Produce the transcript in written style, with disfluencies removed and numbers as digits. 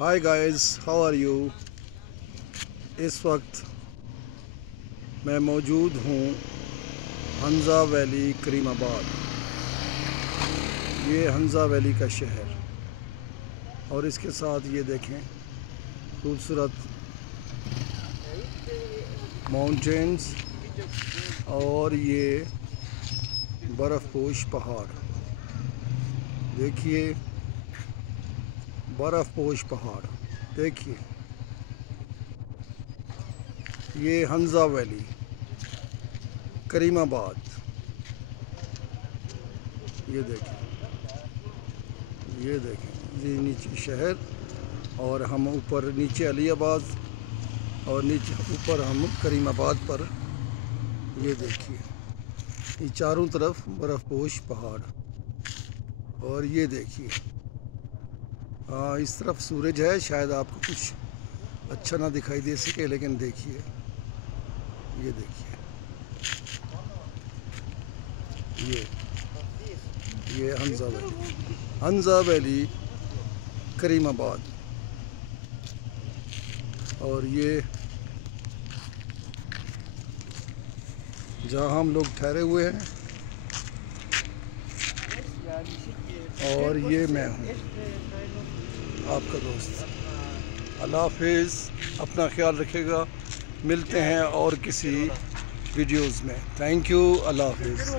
High guys, how are you? اس وقت میں موجود ہوں ہنزہ ویلی، کریم آباد۔ یہ ہنزہ ویلی کا شہر، اور اس کے ساتھ یہ دیکھیں خوبصورت ماؤنٹینز اور یہ برف پوش پہاڑ۔ دیکھیے برف پوش پہاڑ، دیکھیے یہ ہنزہ ویلی، کریم آباد۔ یہ دیکھیں یہ نیچے شہر، اور ہم اوپر نیچے علی آباد، اور نیچے اوپر ہم کریم آباد پر۔ یہ دیکھیے یہ چاروں طرف برف پوش پہاڑ، اور یہ دیکھیے اس طرف سورج ہے، شاید آپ کو کچھ اچھا نہ دکھائی دے سکے، لیکن دیکھیے یہ دیکھیے یہ ہنزہ ویلی کریم آباد، اور یہ جہاں ہم لوگ ٹھہرے ہوئے ہیں، اور یہ میں ہوں آپ کا دوست۔ اللہ حافظ، اپنا خیال رکھے گا، ملتے ہیں اور کسی ویڈیوز میں۔ تھینک یو، اللہ حافظ۔